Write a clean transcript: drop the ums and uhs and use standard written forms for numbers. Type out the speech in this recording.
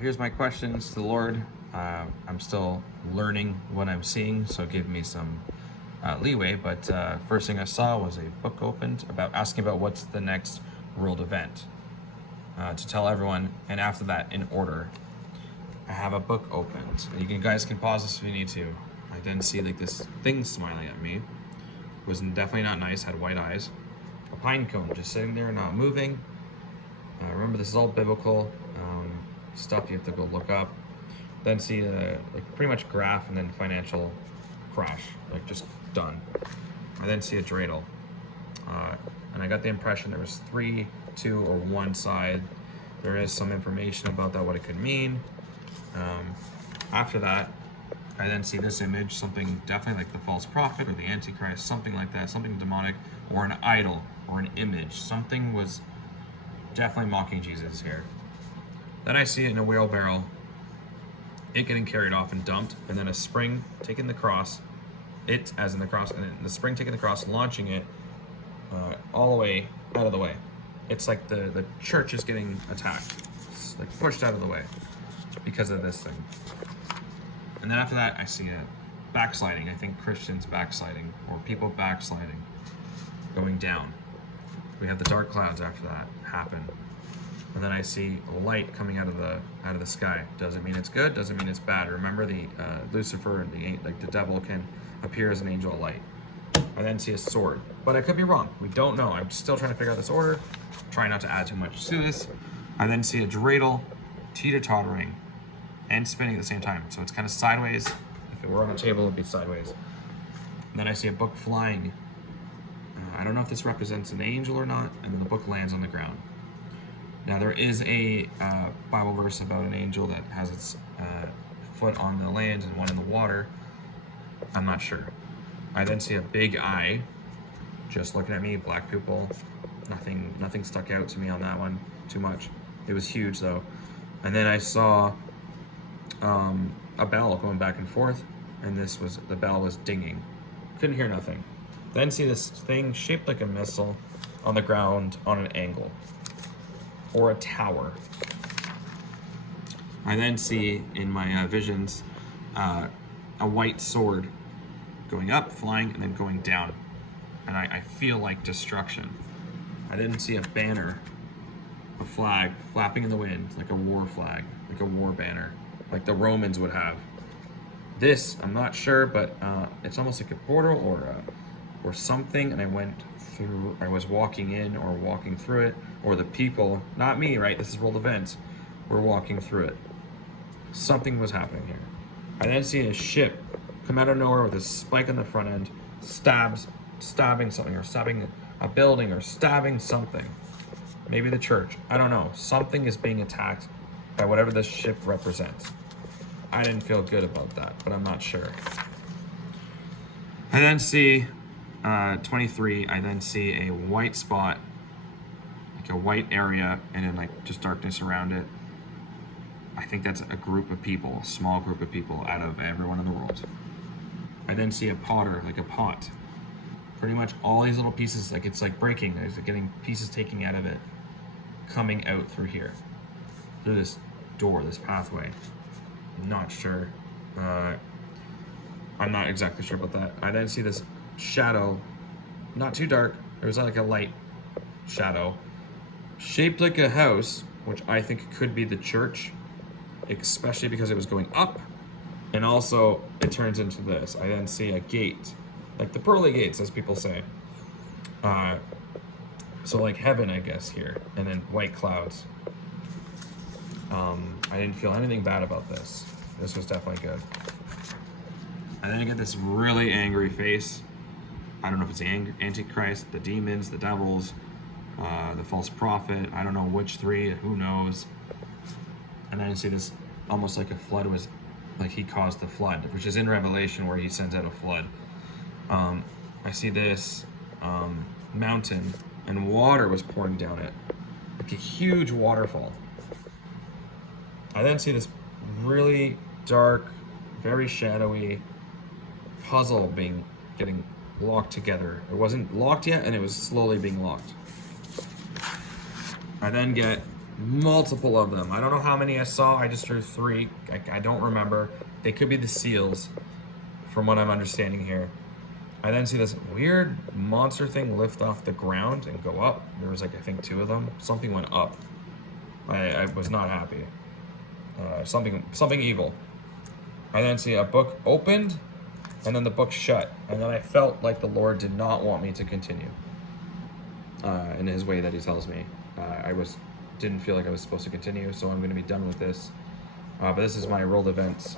Here's my questions to the Lord. I'm still learning what I'm seeing, so give me some leeway. But first thing I saw was a book opened asking about what's the next world event to tell everyone. And after that, in order, I have a book opened. Guys can pause this if you need to. I didn't see like this thing smiling at me. It was definitely not nice. Had white eyes. A pine cone just sitting there, not moving. Remember, this is all biblical stuff. You have to go look up. Then see like pretty much graph and then financial crash, like just done. I then see a dreidel, and I got the impression there was 3, 2, or 1 side. There is some information about that, what it could mean. After that, I then see this image, something definitely like the false prophet or the Antichrist, something like that, something demonic, or an idol, or an image. Something was definitely mocking Jesus here. Then I see it in a wheelbarrow, it getting carried off and dumped, and then a spring taking the cross, it as in the cross, and then the spring taking the cross, launching it all the way out of the way. It's like the church is getting attacked. It's like pushed out of the way because of this thing. And then after that, I see a backsliding. I think Christians backsliding, or people backsliding, going down. We have the dark clouds after that happen. And then I see a light coming out of the sky. Doesn't mean it's good, doesn't mean it's bad. Remember, the Lucifer, the devil, can appear as an angel of light. I then see a sword, but I could be wrong. We don't know. I'm still trying to figure out this order. Try not to add too much to this. I then see a dreidel teeter-tottering and spinning at the same time. So it's kind of sideways. If it were on a table, it would be sideways. And then I see a book flying. I don't know if this represents an angel or not, and then the book lands on the ground. Now there is a Bible verse about an angel that has its foot on the land and one in the water. I'm not sure. I then see a big eye just looking at me, black pupil. Nothing stuck out to me on that one too much. It was huge though. And then I saw a bell going back and forth, and the bell was dinging. Couldn't hear nothing. Then see this thing shaped like a missile on the ground on an angle, or a tower. I then see in my visions a white sword going up, flying, and then going down. And I feel like destruction. I then see a banner, a flag flapping in the wind, like a war flag, like a war banner, like the Romans would have. This, I'm not sure, but it's almost like a portal or something, and I was walking in or walking through it, or the people, not me, right? This is world events. We're walking through it. Something was happening here. I then see a ship come out of nowhere with a spike on the front end, stabbing something, or stabbing a building, or stabbing something. Maybe the church. I don't know. Something is being attacked by whatever this ship represents. I didn't feel good about that, but I'm not sure. I then see 23. I then see a white spot, like a white area, and then like just darkness around it. I think that's a group of people, a small group of people out of everyone in the world. I then see a potter, like a pot. Pretty much all these little pieces, like it's like breaking. There's getting pieces taking out of it, coming out through here, through this door, this pathway. I'm not sure. I'm not exactly sure about that. I then see this shadow, not too dark. It was like a light shadow, shaped like a house, which I think could be the church, especially because it was going up, and also it turns into this. I then see a gate, like the pearly gates, as people say. So like heaven, I guess, here, and then white clouds. I didn't feel anything bad about this. This was definitely good. And then I get this really angry face. I don't know if it's the Antichrist, the demons, the devils, the false prophet. I don't know which 3, who knows. And then I see this almost like a flood was, like he caused the flood, which is in Revelation where he sends out a flood. I see this mountain, and water was pouring down it, like a huge waterfall. I then see this really dark, very shadowy puzzle getting locked together. It wasn't locked yet, and it was slowly being locked. I then get multiple of them. I don't know how many I saw. I just drew 3. I don't remember. They could be the seals, from what I'm understanding here. I then see this weird monster thing lift off the ground and go up. There was like, I think 2 of them. Something went up. I was not happy. Something evil. I then see a book opened, and then the book shut. And then I felt like the Lord did not want me to continue in his way that he tells me. Didn't feel like I was supposed to continue, so I'm going to be done with this. But this is my rolled events.